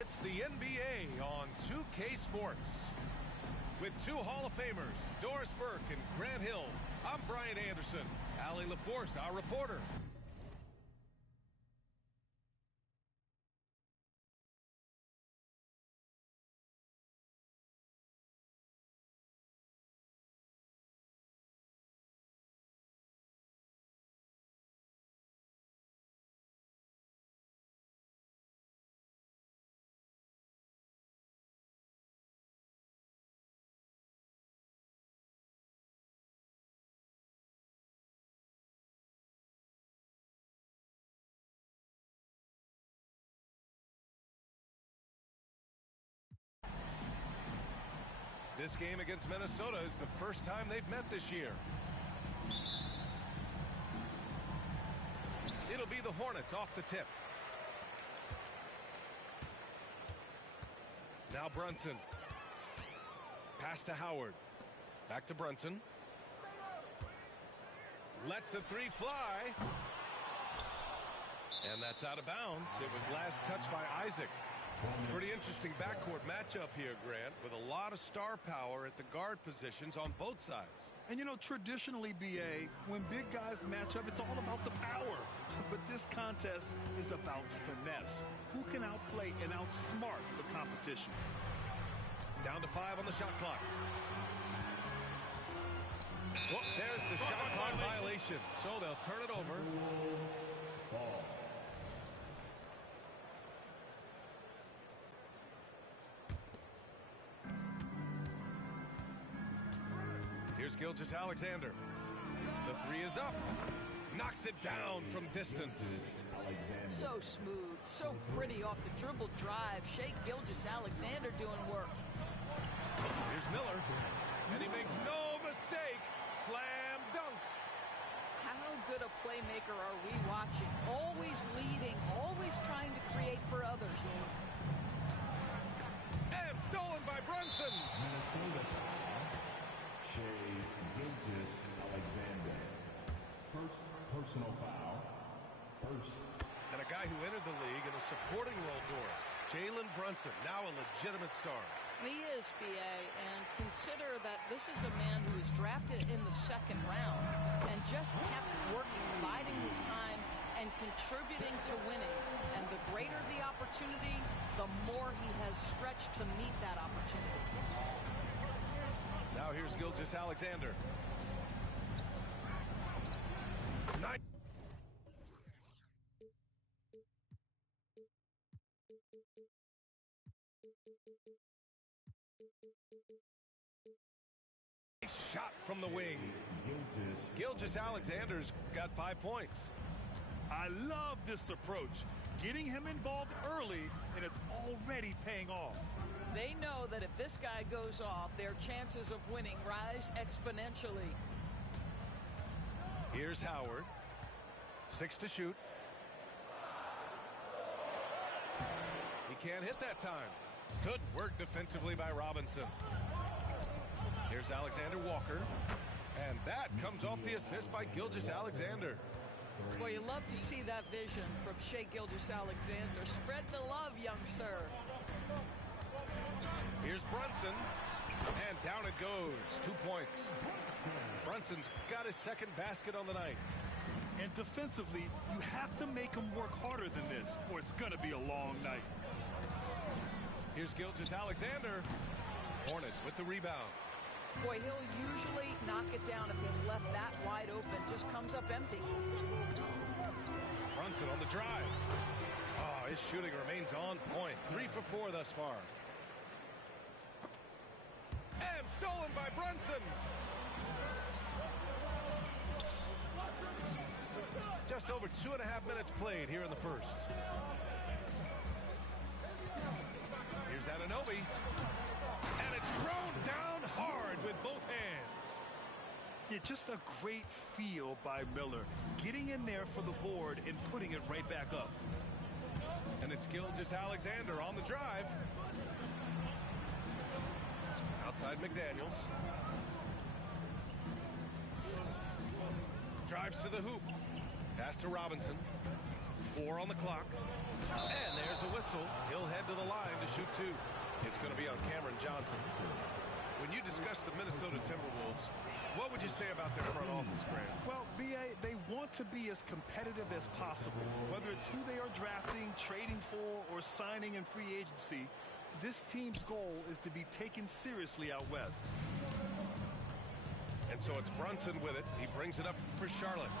It's the NBA on 2K Sports. With two Hall of Famers, Doris Burke and Grant Hill, I'm Brian Anderson. Allie LaForce, our reporter. This game against Minnesota is the first time they've met this year. It'll be the Hornets off the tip. Now Brunson. Pass to Howard. Back to Brunson. Lets the three fly. And that's out of bounds. It was last touched by Isaac. Pretty interesting backcourt matchup here, Grant, with a lot of star power at the guard positions on both sides. And, you know, traditionally, B.A., when big guys match up, it's all about the power. But this contest is about finesse. Who can outplay and outsmart the competition? Down to 5 on the shot clock. Well, there's the shot clock violation. So they'll turn it over. Ball. Here's Gilgeous-Alexander. The three is up. Knocks it down from distance. So smooth, so pretty off the dribble drive. Shai Gilgeous-Alexander doing work. Here's Miller. And he makes no mistake. Slam dunk. How good a playmaker are we watching? Always leading, always trying to create for others. And stolen by Brunson. Shai Gilgeous-Alexander. First personal foul. And a guy who entered the league in a supporting role, Doris. Jalen Brunson, now a legitimate star. He is, B.A., and consider that this is a man who was drafted in the second round and just kept working, biding his time, and contributing to winning. And the greater the opportunity, the more he has stretched to meet that opportunity. Now here's Gilgeous-Alexander. Shot from the wing. Gilgeous-Alexander's got 5 points. I love this approach. Getting him involved early, and it's already paying off. They know that if this guy goes off, their chances of winning rise exponentially. Here's Howard. 6 to shoot. He can't hit that time. Good work defensively by Robinson. Here's Alexander Walker. And that comes off the assist by Gilgeous-Alexander. Well, you love to see that vision from Shai Gilgeous-Alexander. Spread the love, young sir. Here's Brunson. And down it goes. 2 points. Brunson's got his second basket on the night. And defensively, you have to make him work harder than this, or it's going to be a long night. Here's Gilgeous-Alexander. Hornets with the rebound. Boy, he'll usually knock it down if he's left that wide open. Just comes up empty. Brunson on the drive. Oh, his shooting remains on point. 3 for 4 thus far. And stolen by Brunson. Just over 2.5 minutes played here in the first. Here's Anunoby. And it's thrown down hard with both hands. Yeah, just a great feel by Miller. Getting in there for the board and putting it right back up. And it's Gilgeous-Alexander on the drive. Outside McDaniels. Drives to the hoop. Pass to Robinson. 4 on the clock. And there's a whistle. He'll head to the line to shoot 2. It's going to be on Cameron Johnson. When you discuss the Minnesota Timberwolves, what would you say about their front office, Grant? Well, B.A., they want to be as competitive as possible. Whether it's who they are drafting, trading for, or signing in free agency, this team's goal is to be taken seriously out west. And so it's Brunson with it. He brings it up for Charlotte.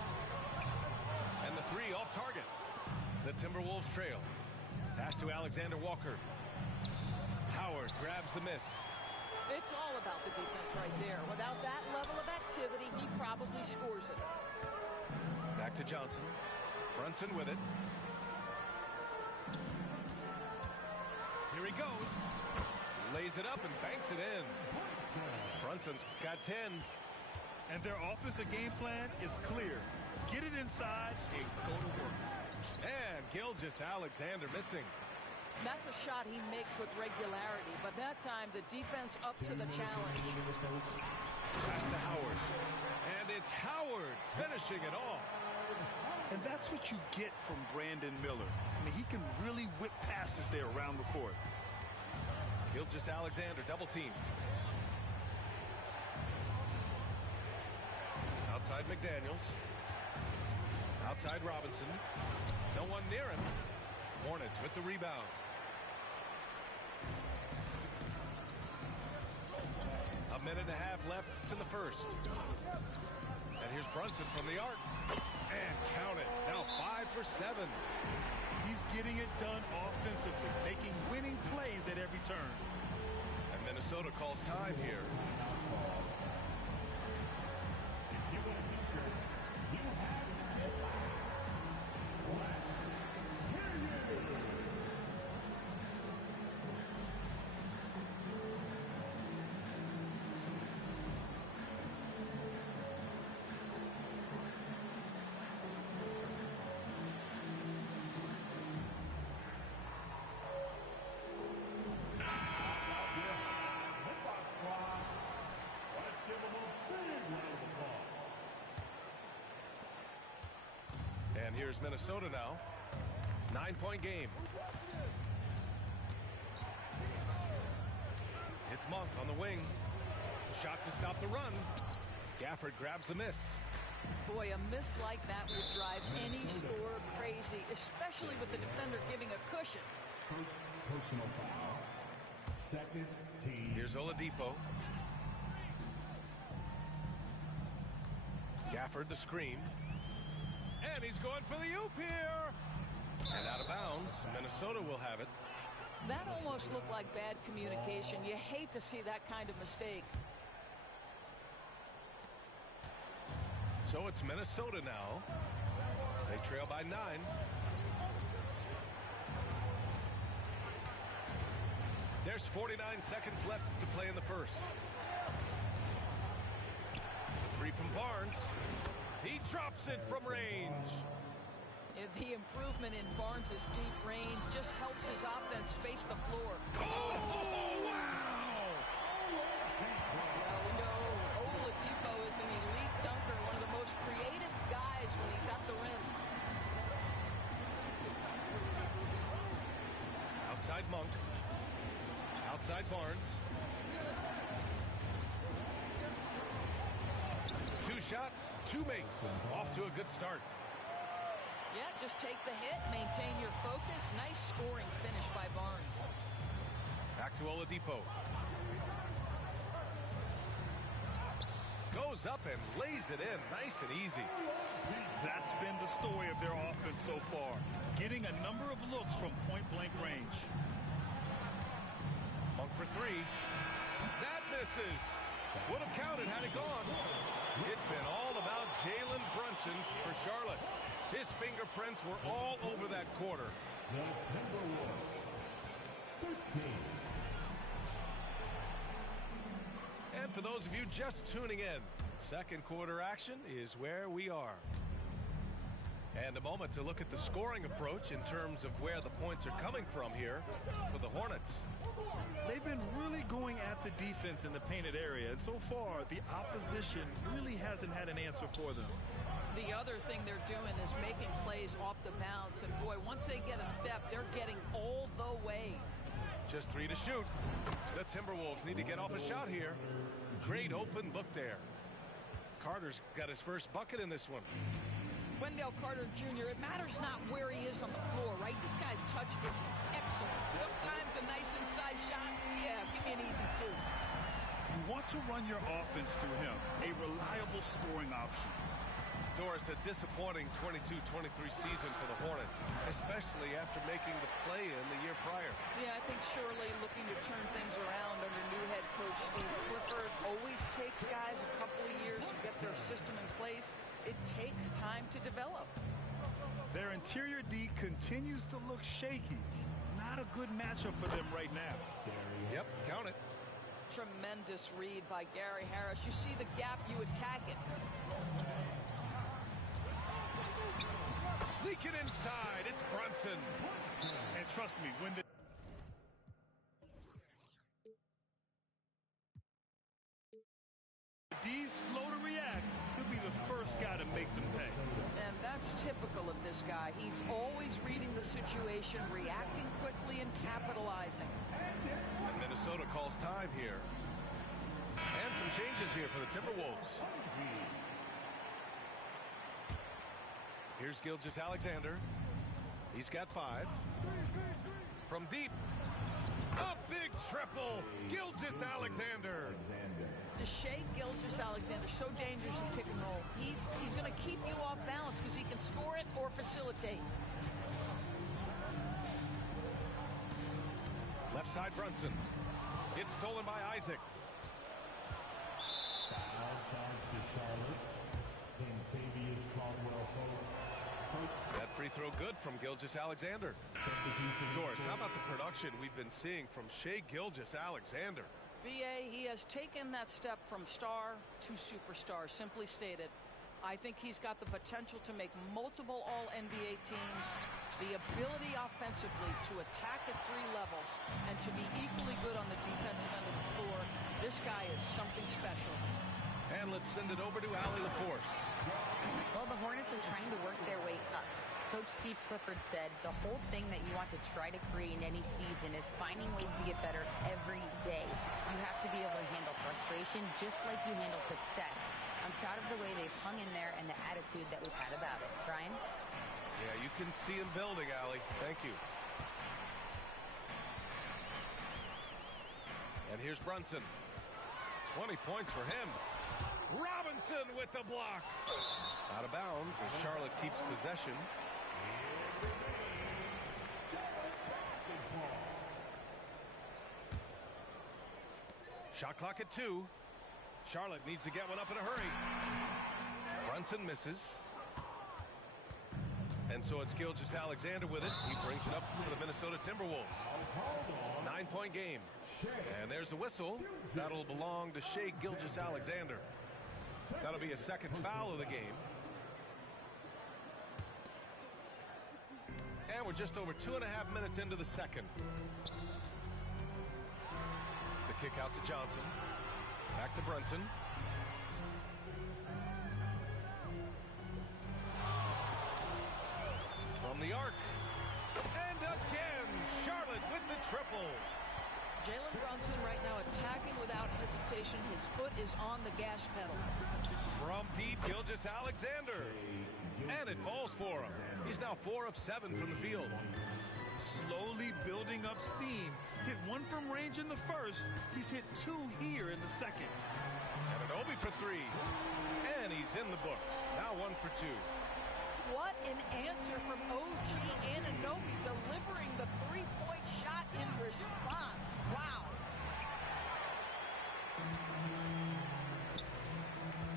And the 3 off target. The Timberwolves trail. Pass to Alexander Walker. Howard grabs the miss. It's all about the defense right there. Without that level of activity, he probably scores it. Back to Johnson. Brunson with it. Here he goes. Lays it up and banks it in. Brunson's got 10. And their offensive game plan is clear. Get it inside and go to work. And Gilgeous-Alexander missing. That's a shot he makes with regularity, but that time the defense up to the challenge. Pass to Howard. And it's Howard finishing it off. And that's what you get from Brandon Miller. I mean, he can really whip passes there around the court. Gilgeous-Alexander double team. Outside McDaniels. Outside Robinson. No one near him. Hornets with the rebound. A minute and a half left in the first. And here's Brunson from the arc. And count it. Now 5 for 7. He's getting it done offensively, making winning plays at every turn. And Minnesota calls time here. And here's Minnesota now. 9-point game. It's Monk on the wing. Shot to stop the run. Gafford grabs the miss. Boy, a miss like that would drive any scorer crazy, especially with the defender giving a cushion. First personal foul. Second team. Here's Oladipo. Gafford the screen. And he's going for the oop here. And out of bounds. Minnesota will have it. That almost looked like bad communication. You hate to see that kind of mistake. So it's Minnesota now. They trail by 9. There's 49 seconds left to play in the first. The 3 from Barnes. He drops it from range. The improvement in Barnes' deep range just helps his offense space the floor. Oh, wow! Well, we know Oladipo is an elite dunker, one of the most creative guys when he's at the rim. Outside Monk. Outside Barnes. 2 shots, 2 makes. Off to a good start. Yeah, just take the hit, maintain your focus. Nice scoring finish by Barnes. Back to Oladipo. Goes up and lays it in nice and easy. That's been the story of their offense so far, getting a number of looks from point-blank range. Monk for three. That misses. Would have counted had it gone. It's been all about Jalen Brunson for Charlotte. His fingerprints were all over that quarter. The Timberwolves, 13. And for those of you just tuning in, second quarter action is where we are. And a moment to look at the scoring approach in terms of where the points are coming from here for the Hornets. They've been really going at the defense in the painted area, and so far the opposition really hasn't had an answer for them. The other thing they're doing is making plays off the bounce, and boy, once they get a step, they're getting all the way. Just 3 to shoot. The Timberwolves need to get off a shot here. Great open look there. Carter's got his first bucket in this one. Wendell Carter Jr., it matters not where he is on the floor, right? This guy's touch is excellent. Sometimes a nice inside shot, yeah, give me an easy two. You want to run your offense through him, a reliable scoring option. Doris, a disappointing 22-23 season for the Hornets, especially after making the play-in the year prior. Yeah, I think Shirley looking to turn things around under new head coach Steve Clifford. Always takes guys a couple of years to get their system in place. It takes time to develop. Their interior D continues to look shaky. Not a good matchup for them right now. Yep, count it. Tremendous read by Gary Harris. You see the gap, you attack it. Sneak it inside. It's Brunson. And trust me, when the D's slow to react, he'll be the first guy to make them pay. And that's typical of this guy. He's always reading the situation, reacting quickly, and capitalizing. And Minnesota calls time here. And some changes here for the Timberwolves. Here's Gilgeous-Alexander. He's got 5. From deep. A big triple. Gilgeous-Alexander. Shai Gilgeous-Alexander, so dangerous in pick and roll. He's going to keep you off balance because he can score it or facilitate. Left side Brunson. It's stolen by Isaac. Foul charge to Charlotte. Kentavious Caldwell-Pope. That free throw good from Gilgeous-Alexander. Doris, how about the production we've been seeing from Shai Gilgeous-Alexander? B.A., he has taken that step from star to superstar, simply stated. I think he's got the potential to make multiple All-NBA teams, the ability offensively to attack at 3 levels, and to be equally good on the defensive end of the floor. This guy is something special. And let's send it over to Allie LaForce. Well, the Hornets are trying to work their way up. Coach Steve Clifford said the whole thing that you want to try to create in any season is finding ways to get better every day. You have to be able to handle frustration just like you handle success. I'm proud of the way they've hung in there and the attitude that we've had about it. Brian? Yeah, you can see him building, Allie. Thank you. And here's Brunson. 20 points for him. Robinson with the block. Out of bounds as Charlotte keeps possession. Shot clock at 2. Charlotte needs to get one up in a hurry. Brunson misses. And so it's Gilgeous-Alexander with it. He brings it up for the Minnesota Timberwolves. 9-point game. And there's the whistle. That'll belong to Shai Gilgeous-Alexander. That'll be a second foul of the game. And we're just over 2.5 minutes into the second. The kick out to Johnson. Back to Brunson. From the arc. And again, Charlotte with the triple. Jalen Brunson right now attacking without hesitation. His foot is on the gas pedal. From deep, Gilgeous-Alexander. And it falls for him. He's now 4 of 7 from the field. Slowly building up steam. Hit 1 from range in the first. He's hit 2 here in the second. And an Obi for three. And he's in the books. Now 1 for 2. What an answer from OG Anunoby, delivering the three-point shot in response. Wow.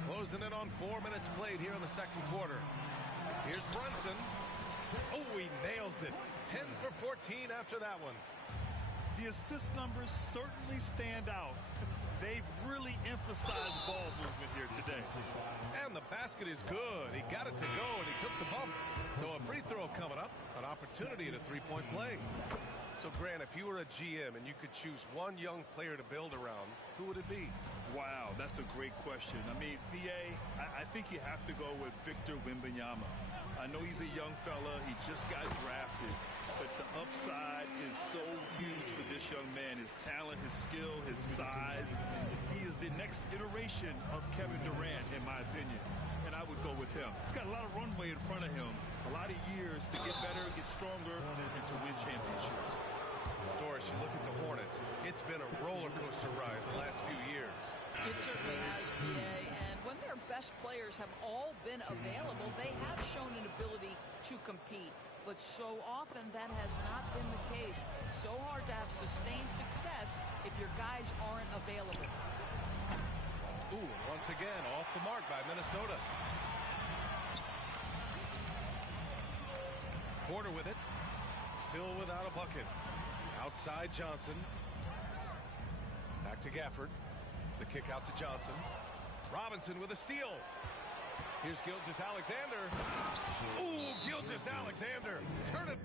Closing in on 4 minutes played here in the second quarter. Here's Brunson. Oh, he nails it. 10 for 14 after that one. The assist numbers certainly stand out. They've really emphasized ball movement here today. And the basket is good. He got it to go, and he took the bump. So a free throw coming up, an opportunity at a three-point play. So, Grant, if you were a GM and you could choose one young player to build around, who would it be? Wow, that's a great question. I mean, BA, I think you have to go with Victor Wembanyama. I know he's a young fella. He just got drafted. But the upside is so huge for this young man. His talent, his skill, his size. He is the next iteration of Kevin Durant, in my opinion. And I would go with him. He's got a lot of runway in front of him. A lot of years to get better, get stronger, and to win championships. Doris, you look at the Hornets. It's been a roller coaster ride the last few years. It certainly has, BA. And when their best players have all been available, they have shown an ability to compete. But so often that has not been the case. So hard to have sustained success if your guys aren't available. Ooh, once again, off the mark by Minnesota. Porter with it. Still without a bucket. Outside Johnson. Back to Gafford. The kick out to Johnson. Robinson with a steal. Here's Gilgeous-Alexander. Ooh, Gilgeous-Alexander. Turn it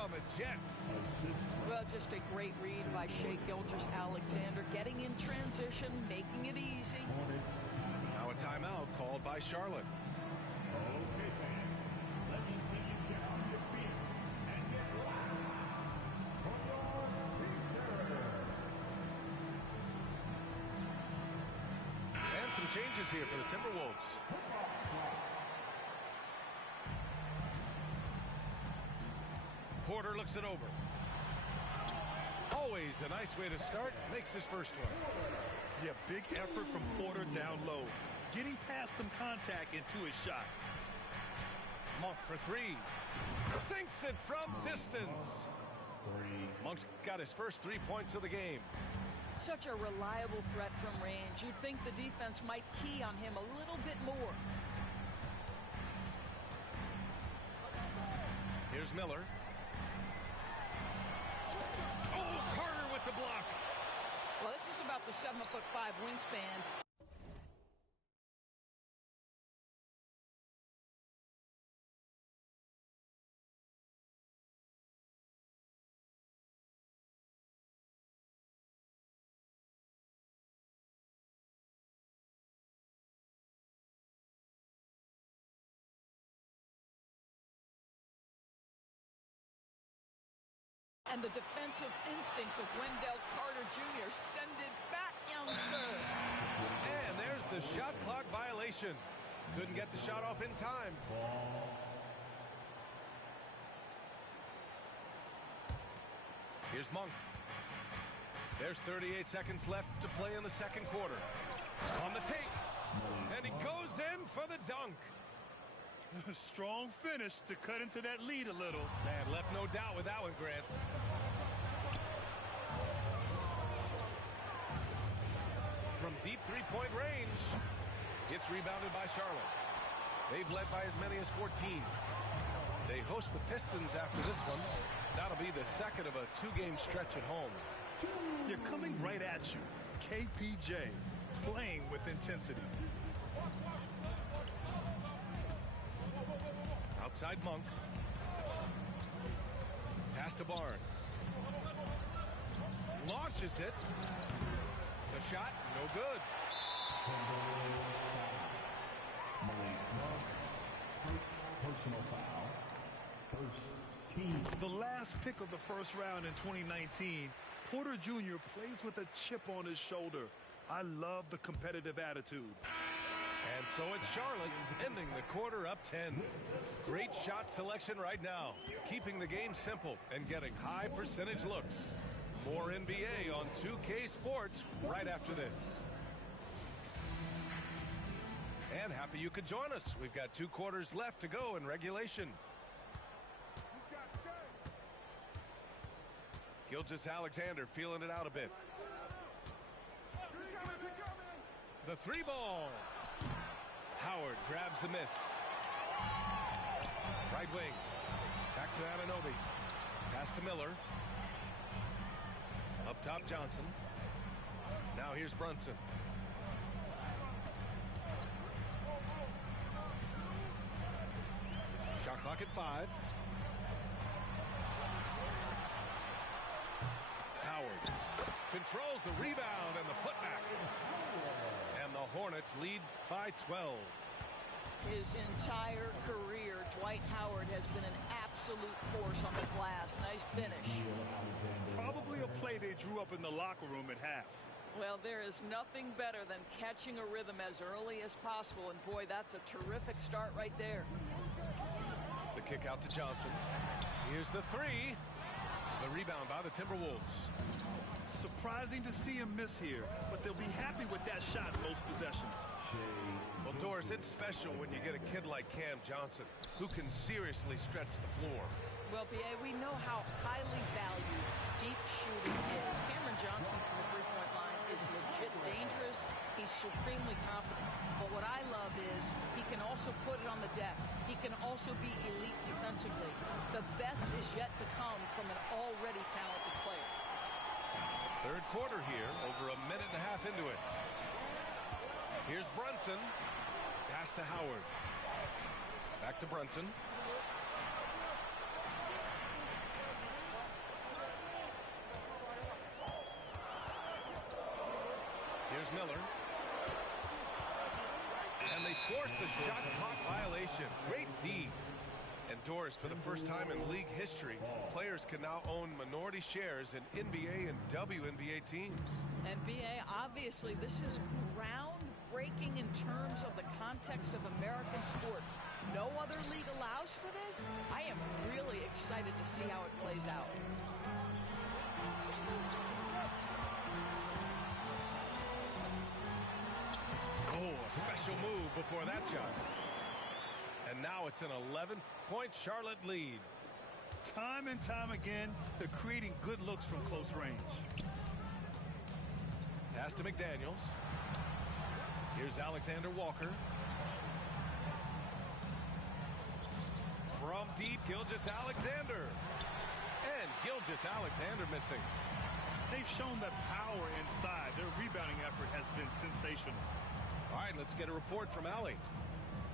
on the Jets. Well, just a great read by Shai Gilgeous-Alexander. Getting in transition, making it easy. Now a timeout called by Charlotte. Okay, fans. Let me see you get on your feet and get loud for your Pacers. And some changes here for the Timberwolves. Porter looks it over. Always a nice way to start. Makes his first one. Yeah, big effort from Porter down low. Getting past some contact into his shot. Monk for three. Sinks it from distance. Monk's got his first 3 points of the game. Such a reliable threat from range. You'd think the defense might key on him a little bit more. Here's Miller. Oh, Carter with the block. Well, this is about the 7'5" wingspan. And the defensive instincts of Wendell Carter Jr. Send it back, young sir. And there's the shot clock violation. Couldn't get the shot off in time. Here's Monk. There's 38 seconds left to play in the second quarter. On the take. And he goes in for the dunk. Strong finish to cut into that lead a little. Man, left no doubt with that one, Grant. From deep three-point range. Gets rebounded by Charlotte. They've led by as many as 14. They host the Pistons after this one. That'll be the second of a two-game stretch at home. You're coming right at you. KPJ playing with intensity. Outside Monk. Pass to Barnes. Launches it. The shot, no good. First personal foul. First team. The last pick of the first round in 2019, Porter Jr. plays with a chip on his shoulder. I love the competitive attitude. And so it's Charlotte ending the quarter up 10. Great shot selection right now, keeping the game simple and getting high percentage looks. More NBA on 2K Sports right after this. And happy you could join us. We've got 2 quarters left to go in regulation. Gilgeous-Alexander feeling it out a bit. The 3 ball. Howard grabs the miss. Right wing. Back to Anunoby. Pass to Miller. Up top, Johnson. Now here's Brunson. Shot clock at 5. Howard controls the rebound and the putback. And the Hornets lead by 12. His entire career, Dwight Howard has been an absolute force on the glass. Nice finish. Probably a play they drew up in the locker room at half. Well, there is nothing better than catching a rhythm as early as possible. And boy, that's a terrific start right there. The kick out to Johnson. Here's the 3. The rebound by the Timberwolves. Surprising to see him miss here, but they'll be happy with that shot in most possessions. Well, Doris, it's special when you get a kid like Cam Johnson who can seriously stretch the floor. Well, B.A., we know how highly valued deep shooting is. Cameron Johnson from the three-point line is legit dangerous. He's supremely confident. But what I love is he can also put it on the deck. He can also be elite defensively. The best is yet to come from an already talented player. Third quarter here, over a minute and a half into it. Here's Brunson. Pass to Howard. Back to Brunson. Here's Miller. And they force the shot clock violation. Great D. And Doris, for the first time in league history, players can now own minority shares in NBA and WNBA teams. And B.A., obviously this is groundbreaking in terms of the context of American sports. No other league allows for this. I am really excited to see how it plays out. Oh, a special move before that shot. And now it's an 11-point Charlotte lead. Time and time again, they're creating good looks from close range. Pass to McDaniels. Here's Alexander Walker. From deep, Gilgeous-Alexander. And Gilgeous-Alexander missing. They've shown that power inside. Their rebounding effort has been sensational. All right, let's get a report from Allie.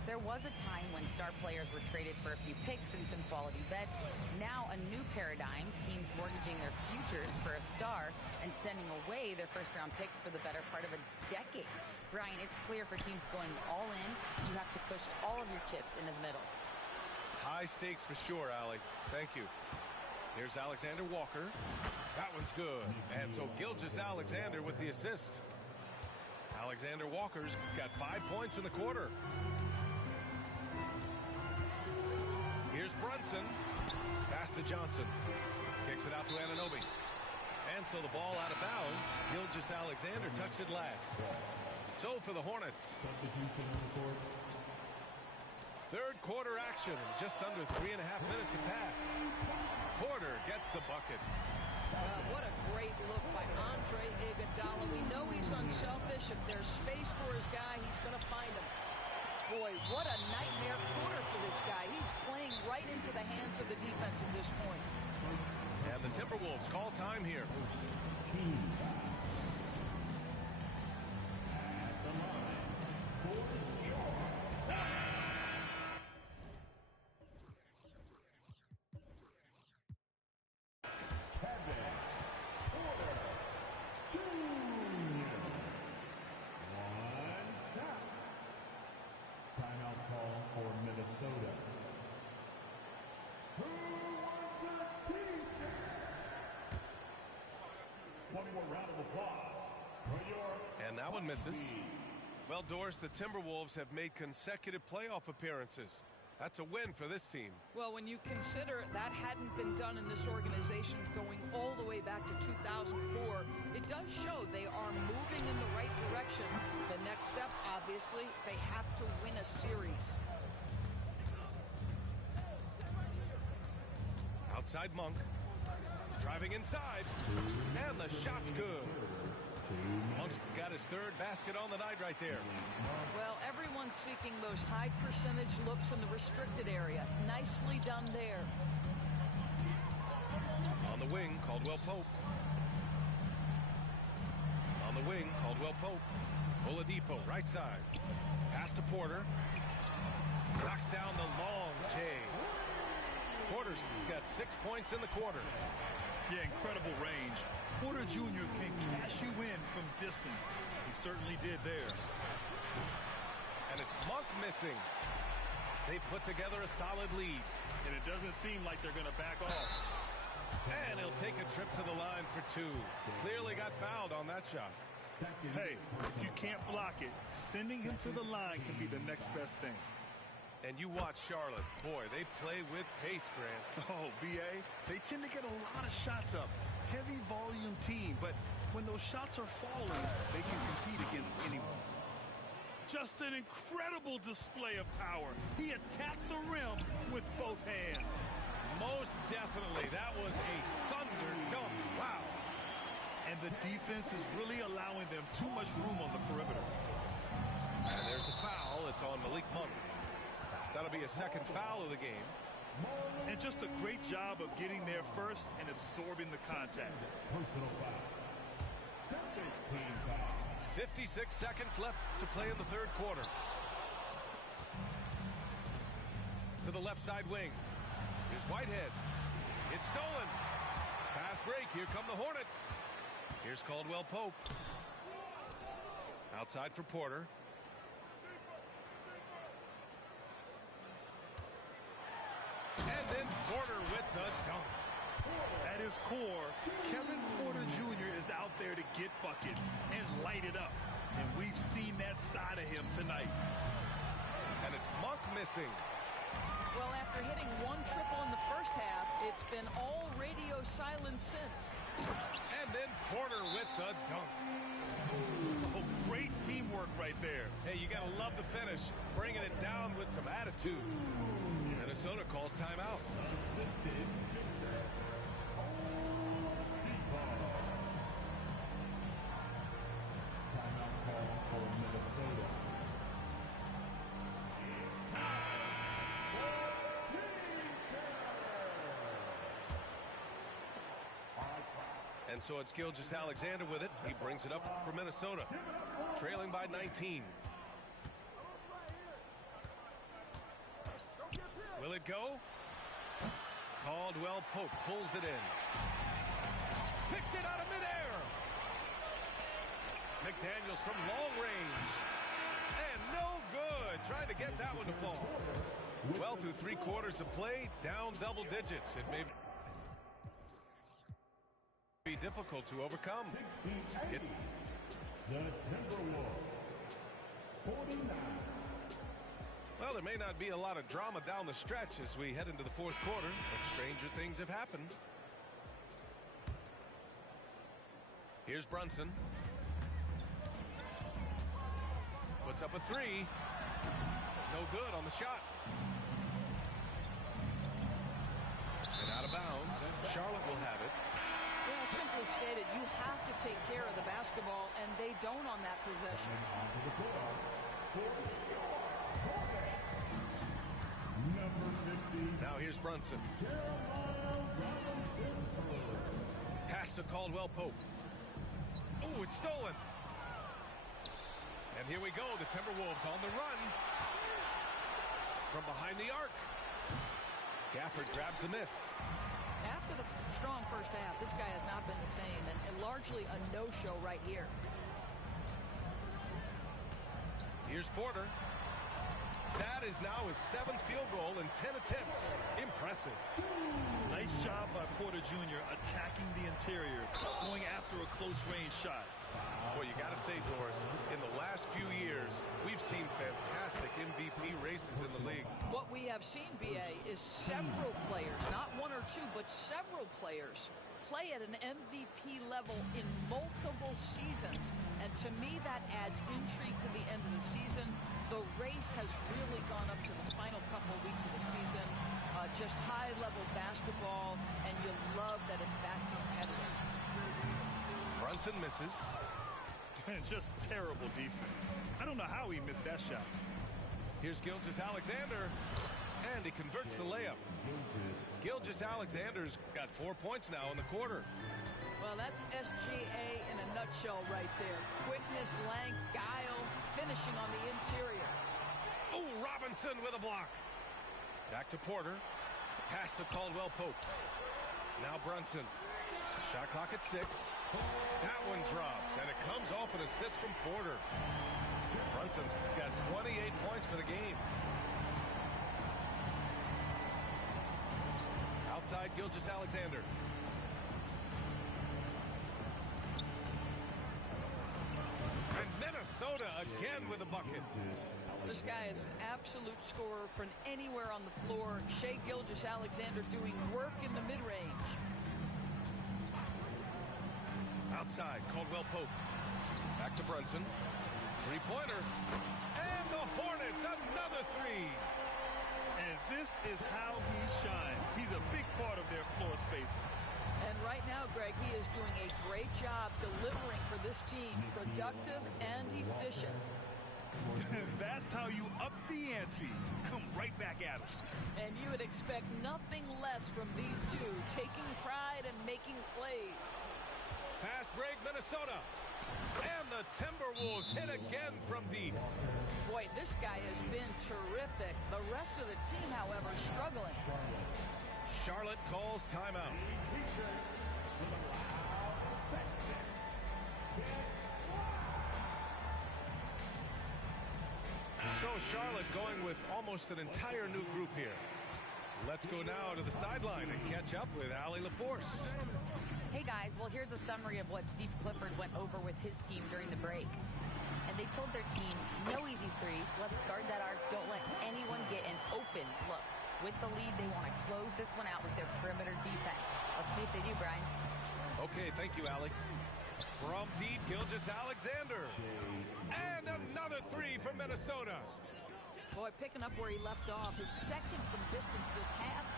There was a time when star players were traded for a few picks and some quality bets. Now a new paradigm, teams mortgaging their futures for a star and sending away their first-round picks for the better part of a decade. Brian, it's clear for teams going all in, you have to push all of your chips into the middle. High stakes for sure, Allie. Thank you. Here's Alexander Walker. That one's good. And so Gilgeous-Alexander with the assist. Alexander Walker's got 5 points in the quarter. Here's Brunson. Pass to Johnson. Kicks it out to Anunoby. And so the ball out of bounds. Gilgeous-Alexander touched it last. So for the Hornets. Third quarter action. Just under 3.5 minutes have passed. Porter gets the bucket. What a great look by Andre Iguodala. We know he's unselfish. If there's space for his guy, he's going to find him. Boy, what a nightmare quarter for this guy. He's playing right into the hands of the defense at this point. And the Timberwolves call time here. And that one misses. Well, Doris, the Timberwolves have made consecutive playoff appearances. That's a win for this team. Well, when you consider that hadn't been done in this organization going all the way back to 2004, it does show they are moving in the right direction. The next step, obviously, they have to win a series. Outside Monk. Driving inside. And the shot's good. Monk's got his third basket on the night right there. Well, everyone's seeking those high percentage looks in the restricted area. Nicely done there. On the wing, Caldwell Pope. On the wing, Caldwell Pope. Oladipo, right side. Pass to Porter. Knocks down the long J. Porter's got 6 points in the quarter. Yeah, incredible range. Porter Jr. can cash you in from distance. He certainly did there. And it's Monk missing. They put together a solid lead. And it doesn't seem like they're going to back off. And he'll take a trip to the line for two. Clearly got fouled on that shot. Hey, if you can't block it, sending him to the line can be the next best thing. And you watch Charlotte. Boy, they play with pace, Grant. Oh, B.A., they tend to get a lot of shots up. Heavy volume team, but when those shots are falling, they can compete against anyone. Just an incredible display of power. He attacked the rim with both hands. Most definitely. That was a thunder dunk. Wow. And the defense is really allowing them too much room on the perimeter. And there's the foul. It's on Malik Monk. That'll be a second foul of the game. And just a great job of getting there first and absorbing the contact. Personal foul. 56 seconds left to play in the third quarter. To the left side wing. Here's Whitehead. It's stolen. Fast break. Here come the Hornets. Here's Caldwell Pope. Outside for Porter. And then Porter with the dunk. At his core, Kevin Porter Jr. is out there to get buckets and light it up. And we've seen that side of him tonight. And it's Monk missing. Well, after hitting one triple in the first half, it's been all radio silence since. And then Porter with the dunk. Oh, great teamwork right there. Hey, you got to love the finish. Bringing it down with some attitude. Minnesota calls timeout. And so it's Gilgeous-Alexander with it. He brings it up for Minnesota, trailing by 19. Will it go? Caldwell Pope pulls it in. Picked it out of midair. McDaniels from long range. And no good. Trying to get that one to fall. Well, through 3 quarters of play, down double digits. It may be difficult to overcome. The Timberwolves, 49. Well, there may not be a lot of drama down the stretch as we head into the fourth quarter, but stranger things have happened. Here's Brunson. Puts up a three. No good on the shot. And out of bounds. Charlotte will have it. Well, simply stated, you have to take care of the basketball, and they don't on that possession. Now here's Brunson. Pass to Caldwell Pope. Oh, it's stolen. And here we go. The Timberwolves on the run. From behind the arc. Gafford grabs the miss. After the strong first half, this guy has not been the same, and largely a no-show right here. Here's Porter. That is now his 7th field goal in 10 attempts. Impressive. Nice job by Porter Jr. attacking the interior, going after a close-range shot. Well, you got to say, Doris, in the last few years, we've seen fantastic fantastic MVP races in the league. What we have seen, B.A., is several players, not one or two, but several players, play at an MVP level in multiple seasons. And to me, that adds intrigue to the end of the season. The race has really gone up to the final couple of weeks of the season. Just high-level basketball, and you love that it's that competitive. Brunson misses. Just terrible defense. I don't know how he missed that shot. Here's Gilgeous-Alexander, and he converts the layup. Gilgeous-Alexander's got 4 points now in the quarter. Well, that's SGA in a nutshell right there. Quickness, length, guile, finishing on the interior. Oh, Robinson with a block. Back to Porter. Pass to Caldwell-Pope. Now Brunson. Shot clock at 6. That one drops, and it comes off an assist from Porter. Brunson's got 28 points for the game. Outside Gilgeous-Alexander. And Minnesota again with a bucket. This guy is an absolute scorer from anywhere on the floor. Shai Gilgeous-Alexander doing work in the mid-range. Outside, Caldwell-Pope. Back to Brunson. Three-pointer. And the Hornets, another three. And this is how he shines. He's a big part of their floor spacing. And right now, Greg, he is doing a great job delivering for this team. Productive and efficient. That's how you up the ante. Come right back at him. And you would expect nothing less from these two, taking pride and making plays. Fast break, Minnesota. And the Timberwolves hit again from deep. Boy, this guy has been terrific. The rest of the team, however, struggling. Charlotte calls timeout. So Charlotte going with almost an entire new group here. Let's go now to the sideline and catch up with Allie LaForce. Hey guys, well here's a summary of what Steve Clifford went over with his team during the break. And they told their team, no easy threes, let's guard that arc, don't let anyone get an open look. With the lead, they want to close this one out with their perimeter defense. Let's see if they do, Brian. Okay, thank you, Allie. From deep, Gilgeous-Alexander. And another three from Minnesota. Boy, picking up where he left off. His second from distance this half,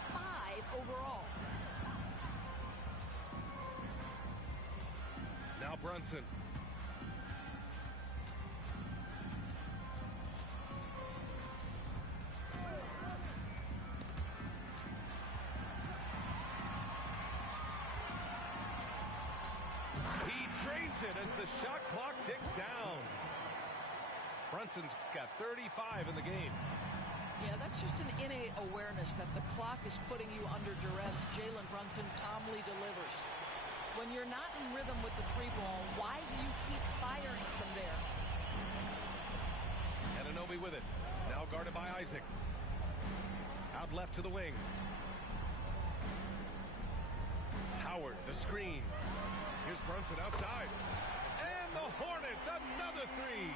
5 overall. Now Brunson. He drains it as the shot clock ticks down. Brunson's got 35 in the game. Yeah, that's just an innate awareness that the clock is putting you under duress. Jalen Brunson calmly delivers. When you're not in rhythm with the free ball, why do you keep firing from there? Anunoby with it. Now guarded by Isaac. Out left to the wing. Howard, the screen. Here's Brunson outside. And the Hornets, another three.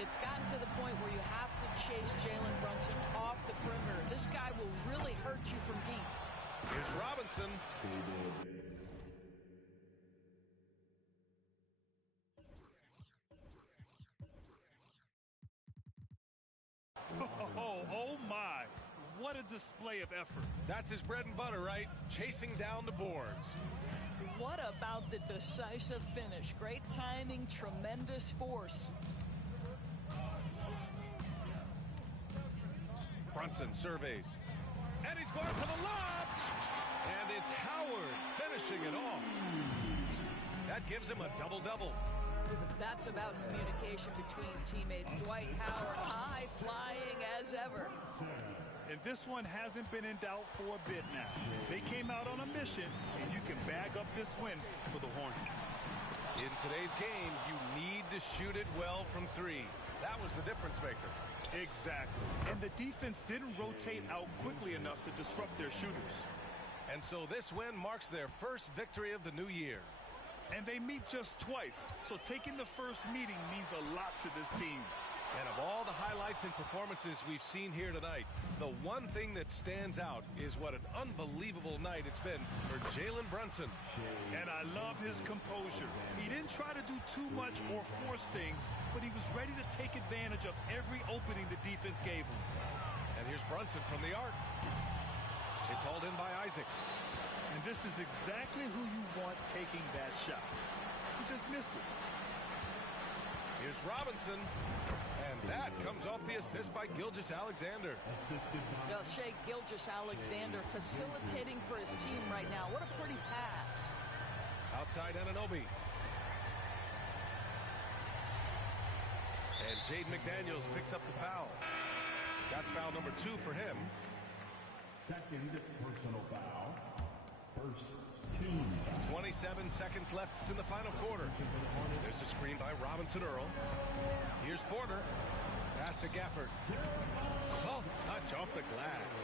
It's gotten to the point where you have to chase Jalen Brunson off the perimeter. This guy will really hurt you from deep. Here's Robinson. Oh my. What a display of effort. That's his bread and butter, right? Chasing down the boards. What about the decisive finish? Great timing, tremendous force. Brunson surveys. And he's going for the lob. And it's Howard finishing it off. That gives him a double-double. That's about communication between teammates. Dwight Howard, high flying as ever. And this one hasn't been in doubt for a bit now. They came out on a mission, and you can bag up this win for the Hornets. In today's game, you need to shoot it well from three. That was the difference maker. Exactly. And the defense didn't rotate out quickly enough to disrupt their shooters. And so this win marks their first victory of the new year. And they meet just twice, so taking the first meeting means a lot to this team. And of all the highlights and performances we've seen here tonight, the one thing that stands out is what an unbelievable night it's been for Jalen Brunson. And I love his composure. He didn't try to do too much or force things, but he was ready to take advantage of every opening the defense gave him. And here's Brunson from the arc. It's hauled in by Isaac. And this is exactly who you want taking that shot. He just missed it. Here's Robinson. And that comes off the assist by Gilgeous-Alexander. Well, Shea Gilgeous-Alexander facilitating for his team right now. What a pretty pass. Outside Anunoby. And Jaden McDaniels picks up the foul. That's foul number 2 for him. Second personal foul. First team foul. 27 seconds left in the final quarter. There's a screen by Robinson Earl. Here's Porter. Pass to Gafford. Soft touch off the glass.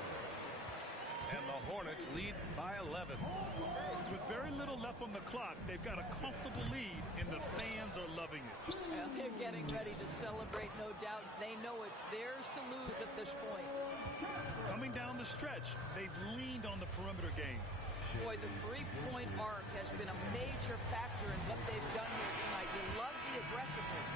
And the Hornets lead by 11. With very little left on the clock, they've got a comfortable lead, and the fans are loving it. Well, they're getting ready to celebrate, no doubt. They know it's theirs to lose at this point. Coming down the stretch, they've leaned on the perimeter game. Boy, the three-point arc has been a major factor in what they've done here tonight. You love the aggressiveness.